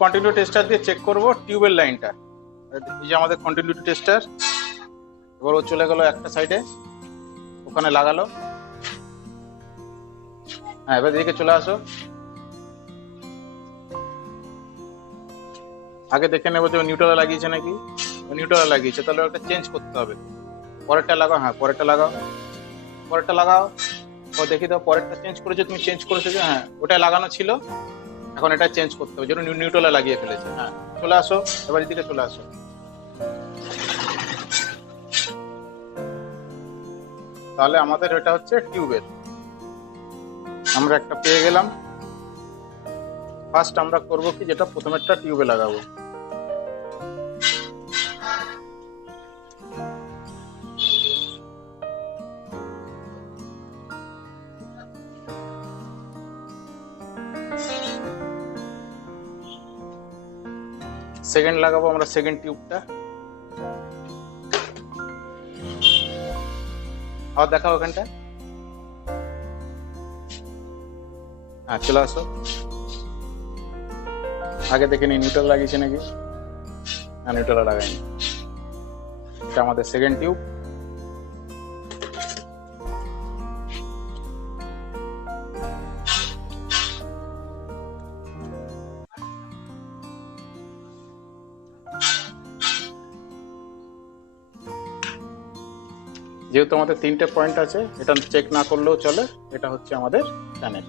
Continuity tester দিয়ে check করব টিউবের লাইনটা। এই যে আমাদের কন্টিনিউটি টেস্টার, এবার ও চলে গেল একটা সাইডে, ওখানে লাগালো। হ্যাঁ, এবার এদিকে চলে আসো। আগে দেখে নেবো যে নিউট্রালে লাগিয়েছে নাকি। নিউট্রালে লাগিয়েছে, তাহলে ওটা চেঞ্জ করতে হবে। পরেরটা লাগাও, হ্যাঁ পরেরটা লাগাও, পরেরটা লাগাও। ও দেখি দাও, পরেরটা চেঞ্জ করেছো তুমি, চেঞ্জ করেছো যে, হ্যাঁ ওটা লাগানো ছিল, এখন এটা চেঞ্জ করতে হবে, যেন নিউট্রালে লাগিয়ে ফেলেছে। হ্যাঁ চলে আসো, এবার এদিকে চলে আসো। তাহলে আমাদের এটা হচ্ছে টিউবের, আমরা একটা পেয়ে গেলাম। ফার্স্ট আমরা করব কি, যেটা প্রথমেরটা টিউবে লাগাবো। সেকেন্ড লাগাবো আমরা সেকেন্ড টিউবটা। আর দেখাও ওখানটা, হ্যাঁ চলে আসো। আগে দেখে নি নিউট্রাল লাগিয়েছে নাকি, হ্যাঁ নিউট্রাল লাগাইনি। এটা আমাদের সেকেন্ড টিউব। যেহেতু আমাদের তিনটে পয়েন্ট আছে, এটা চেক না করলেও চলে। এটা হচ্ছে আমাদের চ্যানেল।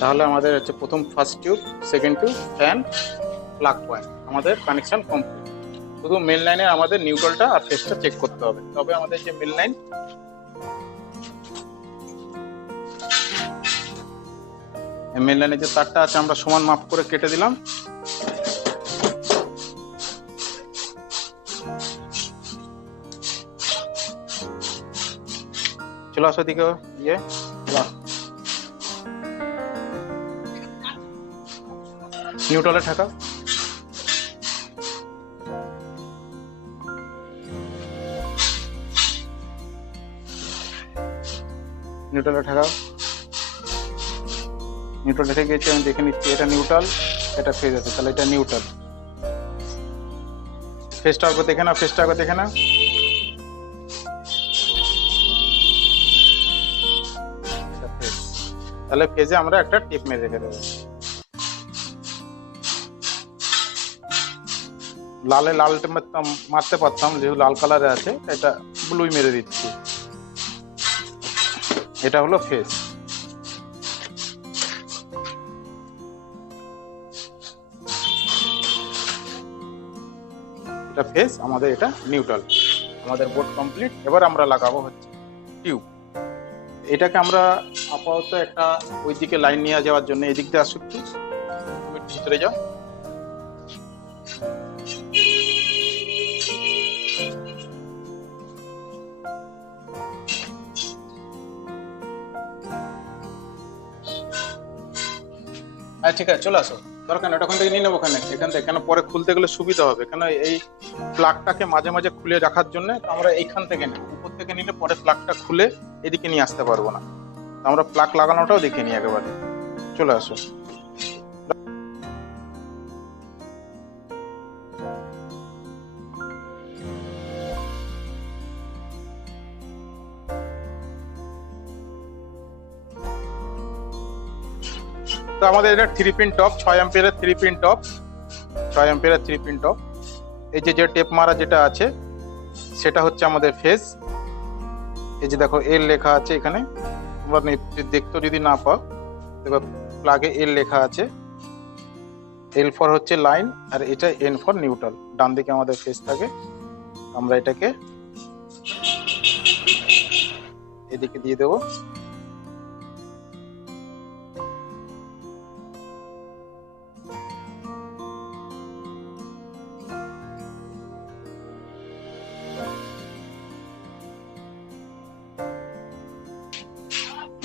তাহলে আমাদের হচ্ছে প্রথম first tube, second tube, fan, plug point, আমাদের কানেকশন কমপ্লিট। শুধু মেন লাইনে আমাদের নিউট্রালটা আর ফেসটা চেক করতে হবে, তবে আমাদের যে মেন লাইন, মেন লাইনে যে তারটা আছে আমরা সমান মাপ করে কেটে দিলাম। চলো আসো দিকে, ইয়ে নিউট্রালে ঠাকাও। নিউট্রালে ঠাকাও। নিউট্রাল রেখে গিয়েছি, আমি দেখে নিচ্ছি এটা নিউট্রাল, এটা ফেজ আছে, তাহলে এটা নিউট্রাল। ফেসটা আগে দেখে নাও, ফেসটা আগে দেখে নাও। তাহলে ফেজে আমরা একটা টিপ মেরে রেখে দেবো। লালে লাল মারতে পারতাম, যেহেতু লাল কালারে আছে, এটা ব্লুই মেরে দিচ্ছি। এটা হলো ফেজ। এটা ফেজ, আমাদের এটা নিউট্রাল। আমাদের বোর্ড কমপ্লিট। এবার আমরা লাগাবো হচ্ছে টিউব। এটাকে আমরা আপাতত একটা ওই দিকে লাইন নিয়ে যাওয়ার জন্য এদিক দিয়ে আসো, একটু তুমি ভিতরে যাও। হ্যাঁ ঠিক আছে, চলে আসো। দরকার নেই, ওখান থেকে নিয়ে নেবো, ওখানে এখান থেকে, কেন পরে খুলতে গেলে সুবিধা হবে, কেন এই প্লাগটাকে মাঝে মাঝে খুলে রাখার জন্য আমরা এইখান থেকে নিই। উপর থেকে নিলে পরে প্লাগটা খুলে এদিকে নিয়ে আসতে পারবো না, আমরা প্লাগ লাগানোটাও দেখে নিই একেবারে। চলে আসো। তো আমাদের এটা 3 পিন টপ, 6 অ্যাম্পিয়ারের 3 পিন টপ, 6 অ্যাম্পিয়ারের 3 পিন টপ। এই যে টেপ মারা যেটা আছে সেটা হচ্ছে আমাদের ফেজ। এই যে দেখো এল লেখা আছে এখানে, তোমরা দেখতে যদি না পাও, এবার প্লাগে এল লেখা আছে। এল ফর হচ্ছে লাইন, আর এটা এন ফর নিউট্রাল। ডান দিকে আমাদের ফেজ থাকে, আমরা এটাকে এদিকে দিয়ে দেবো।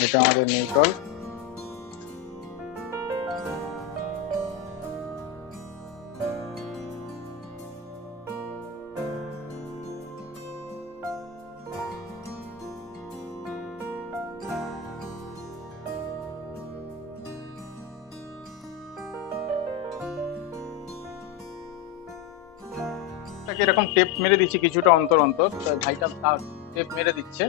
এটা আমাদের নিউট্রাল। বোর্ডটাকে এরকম টেপ মেরে দিচ্ছি কিছুটা অন্তর অন্তর, তো ভাইটা তার টেপ মেরে দিচ্ছে।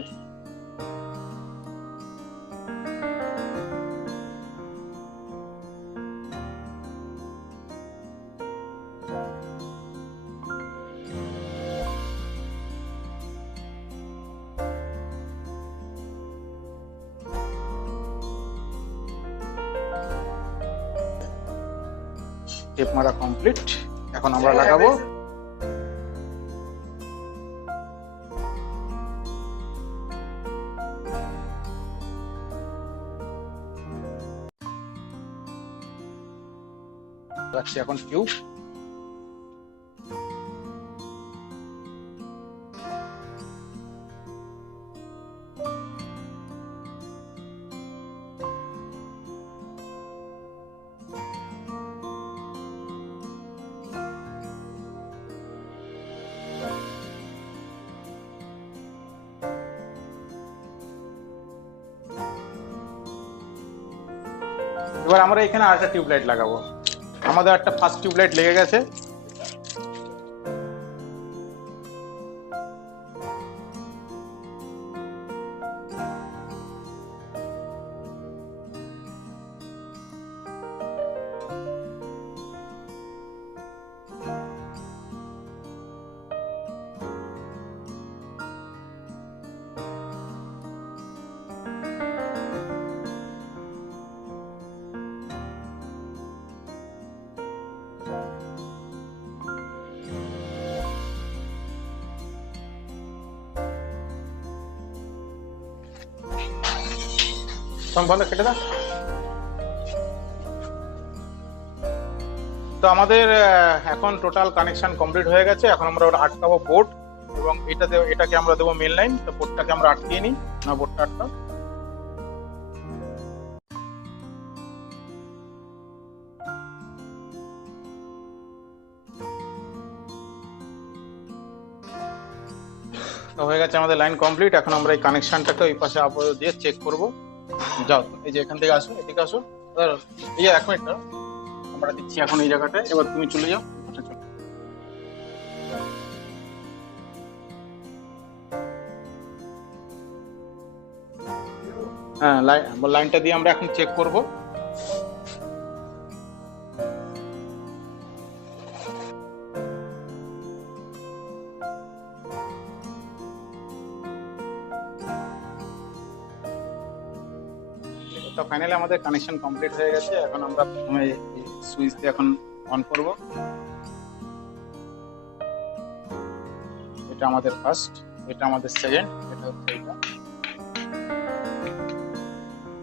টেপ মারা কমপ্লিট, এখন আমরা লাগাবো। রাখছি এখন টিউব। এবার আমরা এখানে আরেকটা টিউবলাইট লাগাবো। আমাদের একটা ফার্স্ট টিউবলাইট লেগে গেছে। বন্ধ কেটে দাও। তো আমাদের এখন টোটাল কানেকশন কমপ্লিট হয়ে গেছে। এখন আমরা ওটা আটকাবো বোর্ড, এবং এটাকে আমরা দেবো মেন লাইন। তো বোর্ডটাকে আমরা আটকিয়ে নিই না, বোর্ডটা আটকাও। তো হয়ে গেছে আমাদের লাইন কমপ্লিট। এখন আমরা এই কানেকশনটাকে ওই পাশে আপাতত দিয়ে চেক করব। যাও, এই যে এখান থেকে আসো, এদিকে আসো। এই যে 1 মিনিট আমরা দিচ্ছি এখন এই জায়গাটায়। এবার তুমি চলে যাও। হ্যাঁ, লাইনটা দিয়ে আমরা এখন চেক করব। তো ফাইনালি আমাদের কানেকশন কমপ্লিট হয়ে গেছে। এখন আমরা প্রথমে সুইচ দিয়ে এখন অন করব। এটা আমাদের ফার্স্ট, এটা আমাদের সেকেন্ড, এটা হচ্ছে এটা,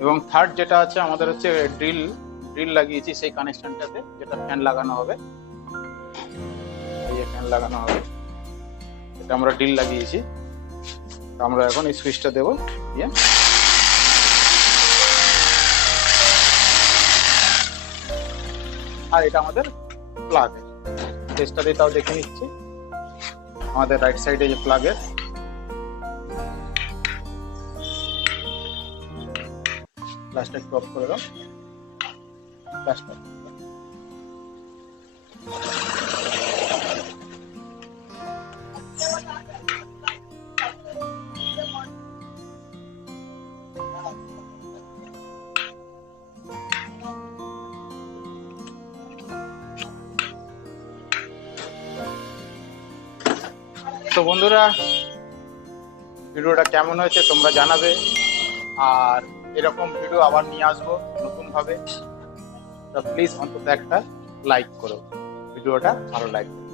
এবং থার্ড যেটা আছে আমাদের হচ্ছে ড্রিল লাগিয়েছি সেই কানেকশনটাতে, যেটা ফ্যান লাগানো হবে। এই যে ফ্যান লাগানো হবে, এটা আমরা ড্রিল লাগিয়েছি। আমরা এখন এই সুইচটা দেবো। আর এটা আমাদের প্লাগ, টেস্টটা দিয়ে তাও দেখে নিচ্ছি। আমাদের রাইট সাইডে যে প্লাগের, গ্লাসটা একটু অফ করে দাও। গ্লাসটা তো বন্ধুরা, ভিডিওটা কেমন হয়েছে তোমরা জানাবে। আর এরকম ভিডিও আবার নিয়ে আসবো নতুন ভাবে। তো প্লিজ অন্তত একটা লাইক করো, ভিডিওটা ভালো লাগবে।